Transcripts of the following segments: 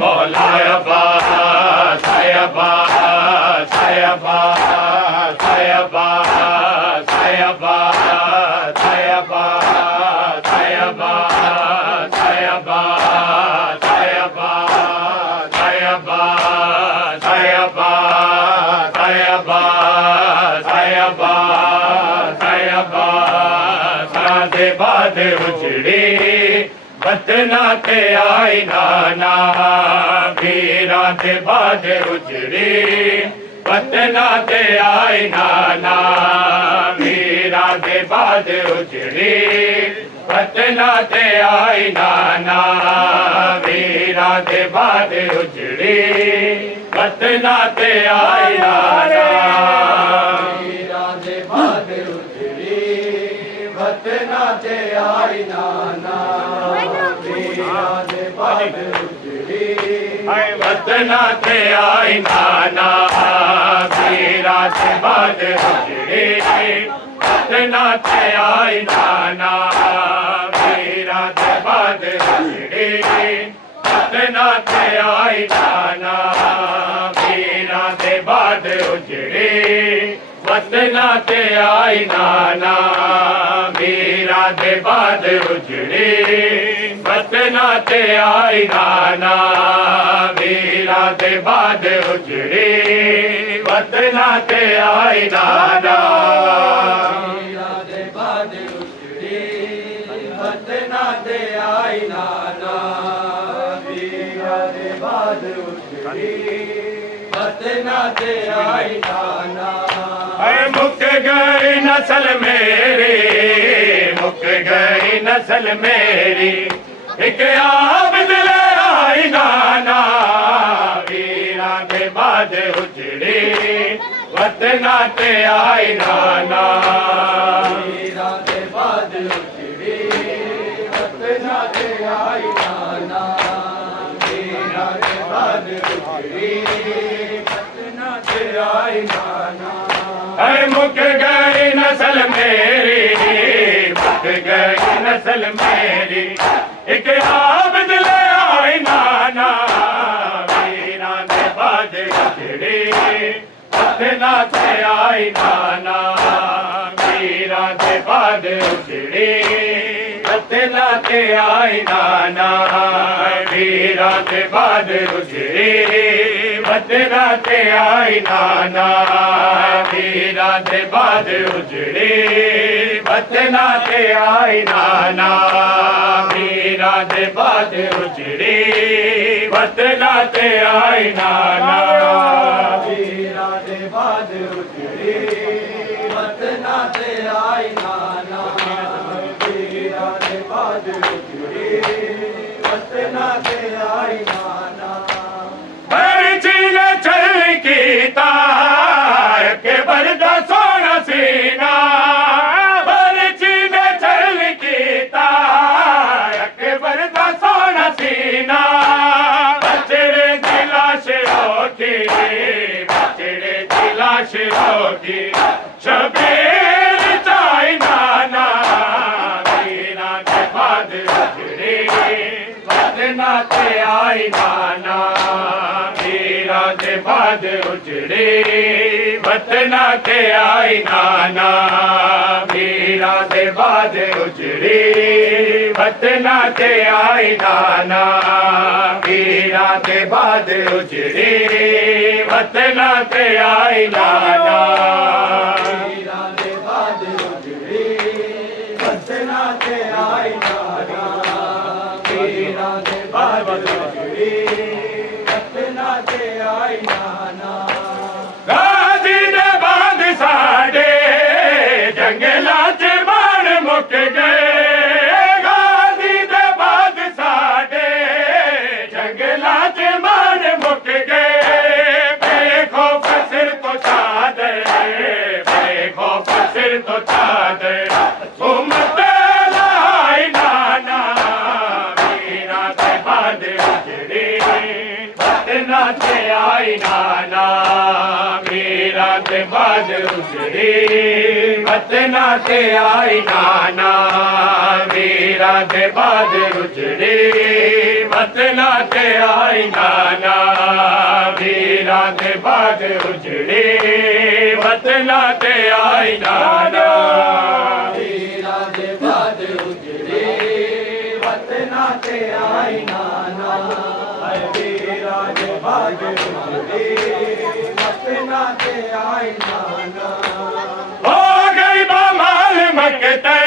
मौला अब्बास है अब्बास है अब्बास है अब्बास है अब्बास है अब्बास है अब्बास है अब्बास है अब्बास है अब्बास है अब्बास है अब्बास है अब्बास है अब्बास आधे बाद उजड़ी बतना ते आई नाना वीरा ते बाद उजड़ी बतना ते आई नाना वीरा ते बाद उजड़ी बतना ते आई नाना वीरा ते बाद उजड़ी बतना ते आई नाना वीरा ते बाद उजड़ी बतना ते आई नाना बतना ते आई नाना वीरा ते बाद उजड़ी बतना ते आई नाना वीरा ते बाद उजड़ी बतना ते आई नाना वीरा ते बाद उजड़ी बतना ते आई नाना वीरा ते बाद उजड़ी बतना ते आई नाना वीरा ते बाद उजड़ी बतना ते आई नाना वीरा ते बाद उजड़ी बतना ते आई नाना वीरा ते बाद उजड़ी बतना ते आई नाना मुक गई नस्ल मेरी मुक गई नस्ल मेरी एक आबद ले आई नाना वीरा ते बाद उजड़ी बतना ते आई नाना वीरा ते बाद उजड़ी बतना ते आई नाना वीरा ते बाद उजड़ी बतना ते आई नाना मुक गई नस्ल मेरी मुक गई नस्ल मेरी एक आबद ले आई नाना वीरा ते बाद उजड़ी बतना ते आई नाना वीरा ते बाद उजड़ी बतना ते आई नाना वीरा ते बाद उजड़ी बतना ते आई नाना वीरा ते बाद उजड़ी बतना ते आई नाना वीरा ते बाद उजड़ी बतना ते आई नाना वीरा ते बाद उजड़ी बतना ते आई नाना वीरा ते बाद उजड़ी बतना ते आई नाना चल की तार के बरदा सोना सीना बरची में चल की तार के बरदा सोना सीना बचड़े दिलाश होगी बचड़े दिलाश होगी शबीर चाई नाना वीरा के बाद उजड़ी बतना ते आई नाना वीरा ते बाद उजड़ी बतना ते आई नाना वीरा ते बाद उजड़ी बतना ते आई नाना वीरा ते बाद उजड़ी बतना ते आई नाना वीरा ते बाद उजड़ी बतना ते आई नाना वीरा ते बाद उजड़ी बतना ते आई नाना गाजी दे बाद साडे जंगलां च बाण मुक गए गाजी दे बाद साडे जंगलां च ते आई नाना मीरा दे बाद उजड़ी वतना ते आई नाना मीरा दे बाद उजड़ी वतना ते आई नाना मीरा दे बाद उजड़ी वतना ते आई नाना मीरा दे बाद उजड़े वतना ते आई नाना मीरा दे बाद उजड़े वतना ते आई नाना हो गई बमाल मकते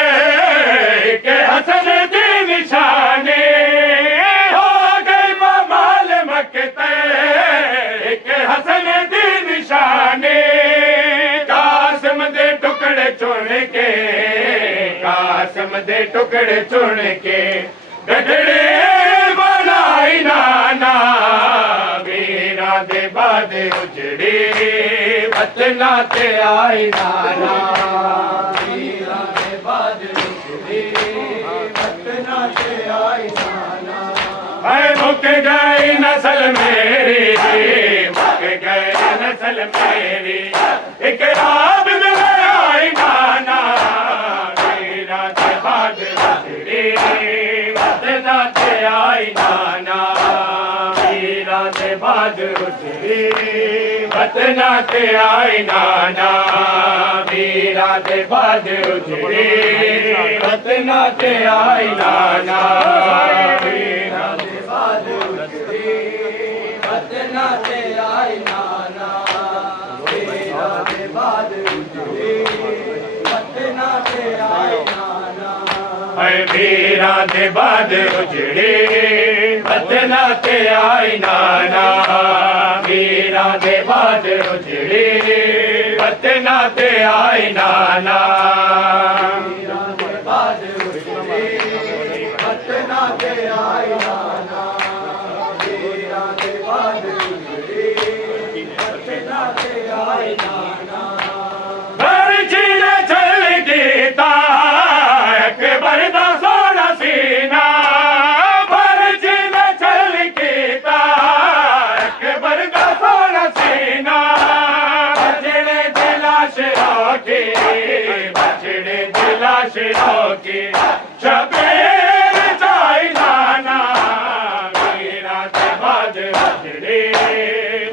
के हसन दी निशानी हो गई बमाल मकते के हसन दी निशानी कासम दे टुकड़े चुन के कासम दे टुकड़े चुन के गठड़े बनाई नाना मीरा दे बाद उजड़ी वतना ते आई नाना मीरा दे बाद उजड़े वतना ते आई नाना मैं मुक गई नस्ल मेरी मुक गई नस्ल मेरी एक रात में आई नाना मीरा दे बाद उजड़ी वतना ते आई नाना मीरा दे बाद उजड़ी वतना ते आई नाना मीरा दे बाद उजड़ी वतना ते आई नाना मीरा दे बाद उजड़े वतना ते आई नाना मीरा दे बाद उजड़े वतना ते आई नाना मीरा दे बाद उजड़ी वतना ते आई नाना मीरा दे बाद उजड़ी वतना ते आई नाना मीरा दे बाद उजड़े वतना ते आई नाना मीरा दे बाद उजड़े वतना ते आई नाना बरछीने चल गीता अकबर दा सोना सीना बरछीने चल गीता अकबर दा सोना सीना बचड़े दिलाश रोके बचड़े दिलाश रोके शबीर जाई नाना मीरा दे बाद उजड़ी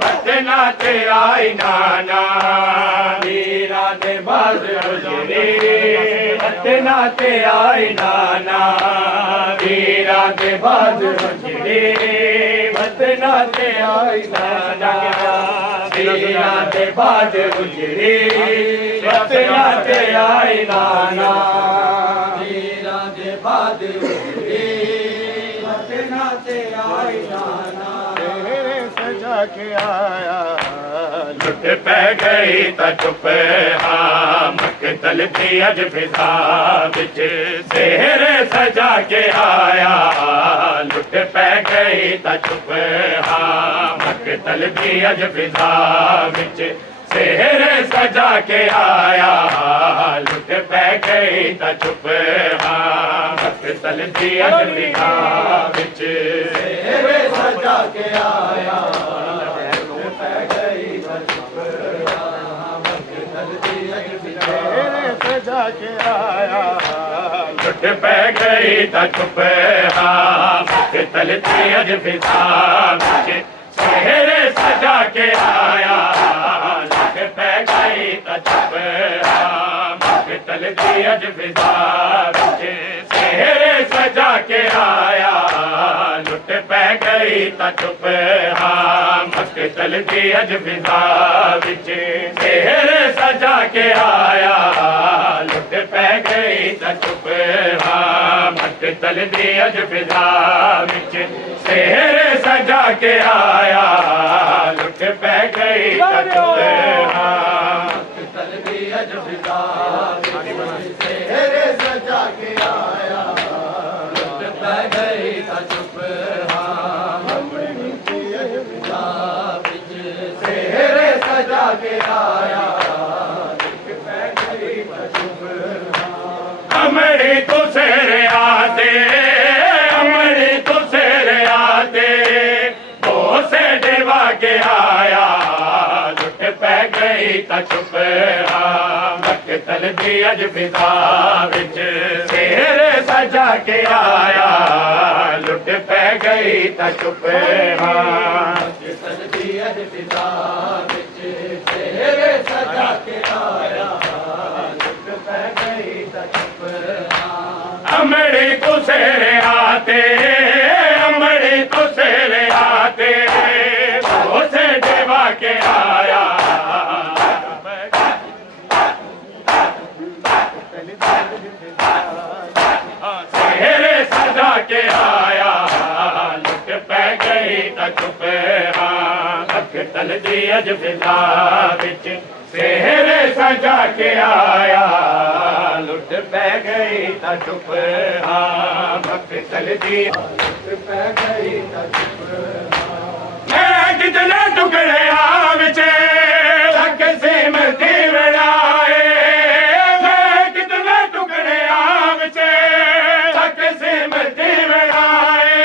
वतना ते आई नाना मीरा दे बाद उजड़ी वतना ते आई नाना मीरा दे बाद उजड़ी वतना ते आई नाना मीरा दे बाद उजड़ी वतना ते आई नाना मीरा दे बाद उजड़े वतना ते आई नाना सजा के आया लुट पै गई त चुप हाँ मकतल थी अज फिजा बिच सेहरे सजा के आया लुट पै गई त चुप हाँ मकतल थी अज फिजा बिच सेहरे सजा के आया लुट पै गई त चुप हाँ मकतल थी अज फिजा बिच तेरे सजा के आया पै गई तेरे सजा के आया लुट पै गई त चुप हाँ मकतल थी अज फिजा बिच सेहरे सजा के आया लुट पै गई त चुप हाँ मकतल थी अज फिजा बिच सेहरे सजा के आया लुट पै गई त चुप हाँ मकतल थी अज फिजा बिच सेहरे सजा के आया लुट पै गई त चुप हाँ मकतल थी अज फिजा बिच सेहरे सजा के आया लुट पै गई त चुप हाँ मकतल दी अज फिजा तेरे सजा के आया लुट पै गई त चुप तेरे सजा के आया लुट पै गई त चुप अमरी तो सेर आते अमरी तो सेर आते वो से गई ता चुप मक्तल दी अज फिजा विच सेहरे सजा के आया लुट पै गई ता चुप मक्तल दी अज फिजा विच सेहरे सजा के आया लुट पै गई ता चुप अमड़ी को सेरे आते अमड़ी को सेरे आते उसे देवा के आया सेहरे सजा के आया लुट पै गई ता चुप मक्तल दी अज फिजा विच सेहरे सजा के आया लुट पै गई ता चुप मक्तल दी लुट पै गई ता चुप मैं कितने टुकड़े विचे लग सिमती बनाए मैं कितने टुकड़े विचे लग सिमती बनाए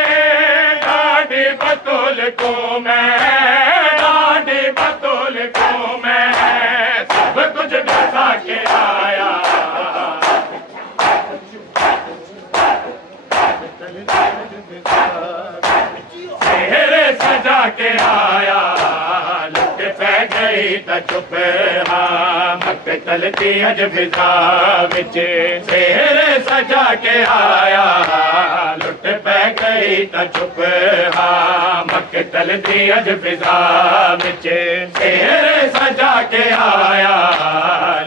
डाढ़ी बतुल को मैं डाढ़ी बतुल को मैं सब कुछ बसा के आया सेहरे सजा के आया लुट पै गई ता चुप मक्तल दी अज फिजा विच सेहरे सजा के आया लुट पै गई ता चुप मक्तल दी अज फिजा विच सेहरे सजा के आया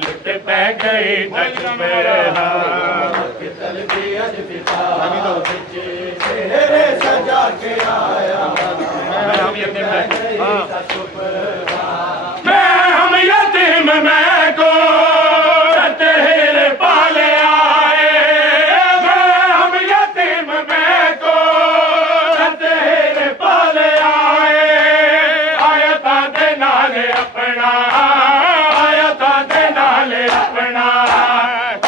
लुट पै गई ता चुप मक्तल दी अज फिजा विच सेहरे सजा के आया मैं हम यतीम मैं को सतहिर पाले आए मैं हम यतीम मैं को सतहिर पाले आए आया था दे नाले अपना आया था दे नाले अपना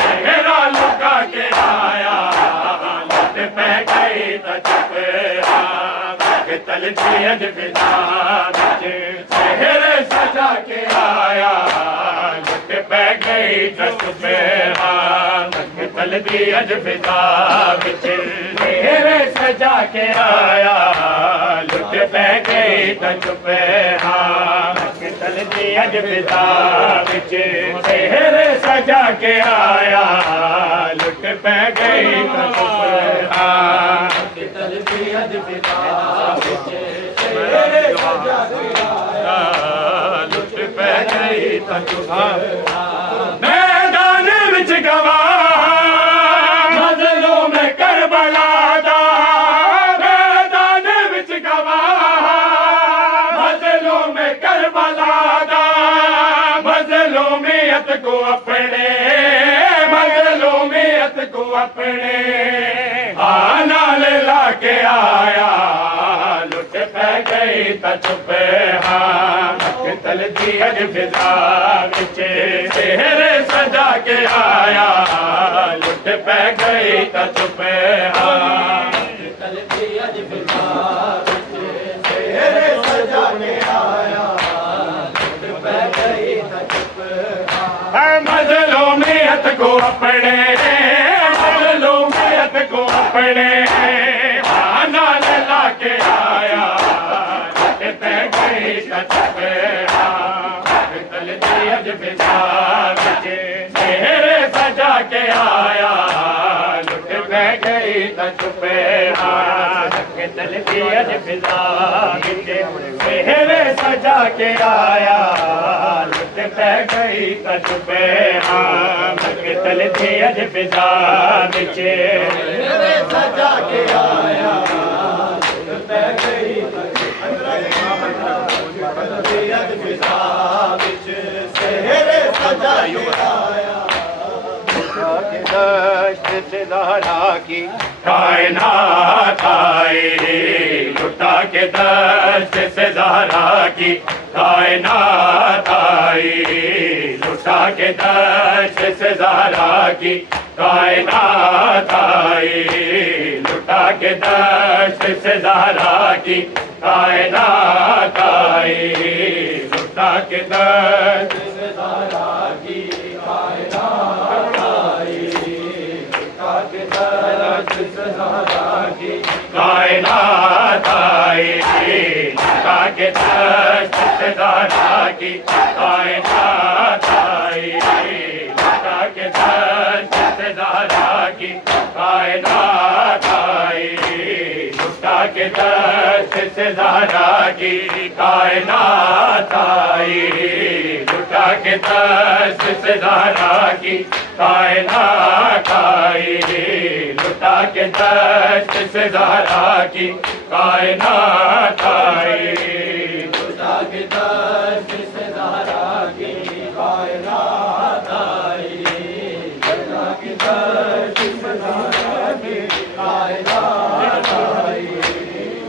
तेरा लुका के आया लुट पै गई ता चुप मक्तल दी अज फिजा विच सेहरे सजा के आया लुट पै गई ता चुप मक्तल दी अज फिजा विच सेहरे सजा के आया लुट पै गई ता चुप मक्तल दी अज फिजा विच सेहरे सजा के आया लुट पै गई ता चुप मक्तल दी अज फिजा विच सेहरे सजा के आया लुट पै गई ता चुप मैदान विच गवाह मजलूम में करबला दा मैदान विच गवाह मजलूम में करबला दा मजलूमियत को अपने मजलूमियत को अपने नाल ला के आया लुट पै गई ता चुप मक्तल दी अज फिजा विच सेहरे सजा के आया लुट पै गई ता चुप मक्तल दी अज फिजा विच सेहरे सजा के आया लुट पै गई ता चुप मजलूमियत को अपने मजलूमियत को अपने नाल ला के आया लुट पै गई ता चुप मक्तल दी अज फिजा विच सेहरे सजा के आया लुट पै गई ता चुप मक्तल दी अज फिजा विच सेहरे सजा के आया लुट पै गई ता चुप मक्तल दी अज फिजा विच सेहरे सजा के आया लुट पै गई ता मक्तल दी अज फिजा विच सेहरे सजा के आया दश्त से ज़हरा की कायनात आए लुटा के दश्त से ज़हरा की कायनात आई लुटा के दश्त से ज़हरा की कायनात आई लुटा के दश्त से ज़हरा की कायनात आई लुटा के दर्द से ज़हरा की कायनात आई, लुटा के दर्द से ज़हरा की कायनात आई, लुटा के दर्द से ज़हरा की कायनात आई, लुटा के दर्द से ज़हरा की कायनात आई, लुटा के दर्द से ज़हरा की कायनात आई, लुटा के दर्द से ज़हरा की कायनात आई, लुटा के दर्द से ज़हरा की कायनात आई, लुटा के दर्द से ज़हरा की कायनात आई, लुटा के दर्द से ज़हरा की कायनात आई,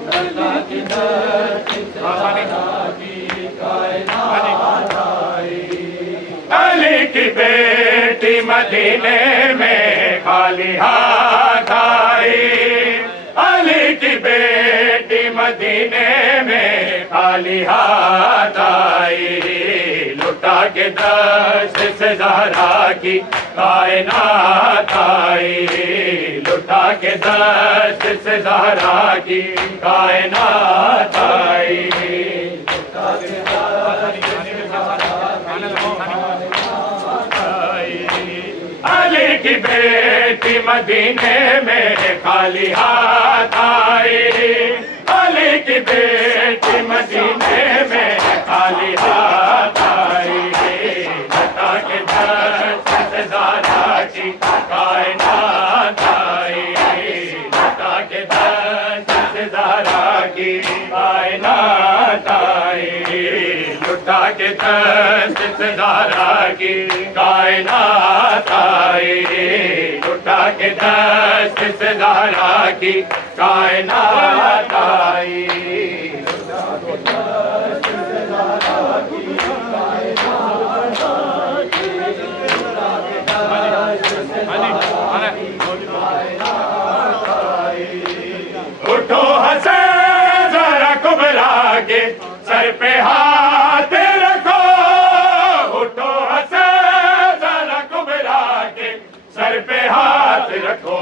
लुटा के दर्द से ज़हरा की कायनात आई। अली की बेटी मदीने में खाली हाथ आई, अली की बेटी मदीने में खाली हाथ आई, लुटा के दर्द से ज़हरा की कायनात आई, लुटा के दर्द से ज़हरा की कायनात आई, लुटा के दर्द से ज़हरा अली की बेटी मदीने में खाली हाथ आई, अली की बेटी मदीने में खाली हाथ आई, लुटा के दर्द से ज़हरा की कायनात आई, लुटा के दर्द से ज़हरा की कायनात आई, लुटा के दर्द से ज़हरा की कायनात आई, लुटा के दर्द से ज़हरा की कायनात आई, लुटा के दर्द से ज़हरा की कायनात आई, लुटा के दर्द से ज़हरा की कायनात आई। उठो हंसे जरा कुबरा के सर पे हाथ रखो, उठो हंसे जरा कुबरा के सर पे हाथ रखो,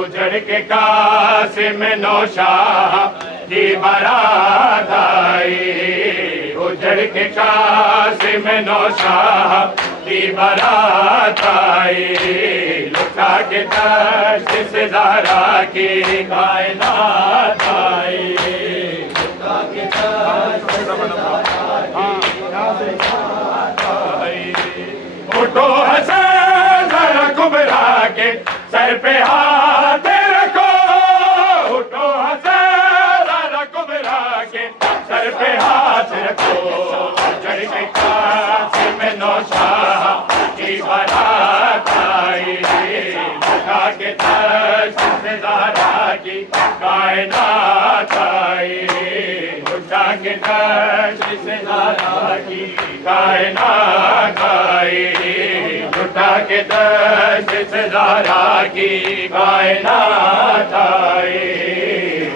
उजड़ के कासिम नौशाह की बारात आई, उजड़ के कासिम नौशाह की बारात आई, लुटा के दर्द से ज़हरा की कायनात आई, लुटा के दर्द से ज़हरा की कायनात आई। उठो हंसे ज़रा कुबरा के सर पे हाथ रखो, उठो हंसे ज़रा कुबरा के सर पे हाथ रखो, चढ़ के कासिम नौशाह की बारात आई, लुटा के दर्द से ज़हरा की कायनात आई, लुटा के दर्द से ज़हरा की कायनात आई, लुटा के दर्द से ज़हरा की कायनात आई,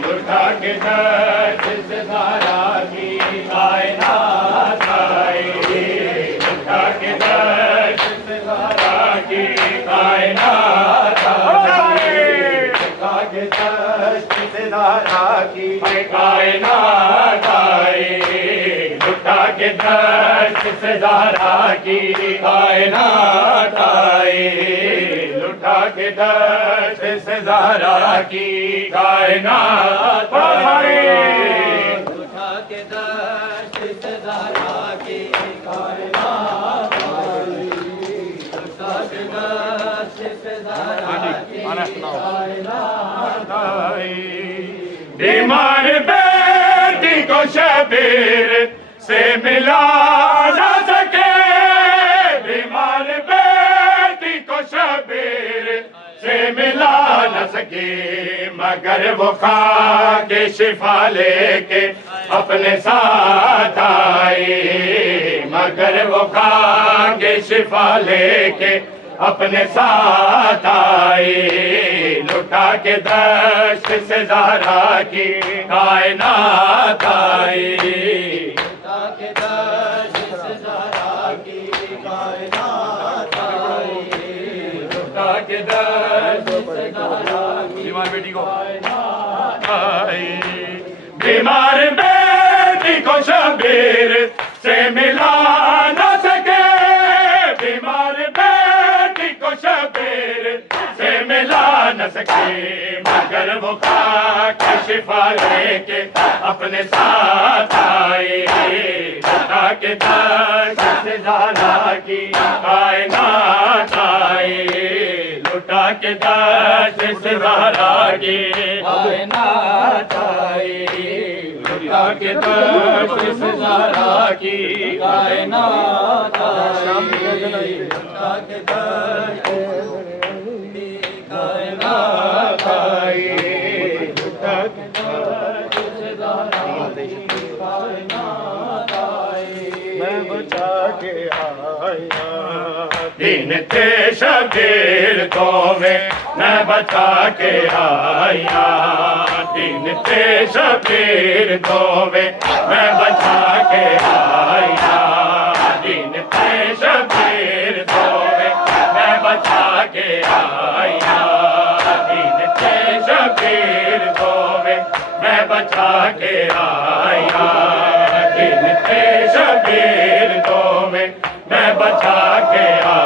लुटा के दर्द से ज़हरा की कायनात आई, लुटा के दर्द से ज़हरा की कायनात आई, लुटा के दर्द से ज़हरा की कायनात आई, लुटा के दर्द से ज़हरा की कायनात आई, लुटा के दर्द से ज़हरा की कायनात आई, लुटा के दर्द से ज़हरा की कायनात आई, लुटा के दर्द से ज़हरा की कायनात आई। बीमार बेटी को शबीर से मिला ना सके, बीमार बेटी को शबीर से मिला न सके, मगर वो खा के शिफा लेके अपने साथ आई, मगर वो खा के शिफा लेके अपने साथ आई, लुटा के दश्त से ज़हरा की कायनात आई, लुटा के दश्त से मिला न सके, बीमार बेटी को शबीर से मिला न सके, मगर वो खाके शिफा लेके अपने साथ आई। लुटा के दर्श से ज़हरा की कायनात आई, लुटा के दर्श से ज़हरा की कायनात आई, लुटा के दर्श से ज़हरा की कायनात आई, लुटा के दर्श कायनात आई, लुटा के दर्श से ज़हरा की कायनात आई। मैं बचा के आया, दिन थे शबीर को मैं बचा के आया, दिन थे शबीर को मैं बचा के आया, दिन थे शबीर को मैं बचा के आया, दिन थे शबीर को मैं बचा के आया, दिन थे शबीर को मैं बचा के आया।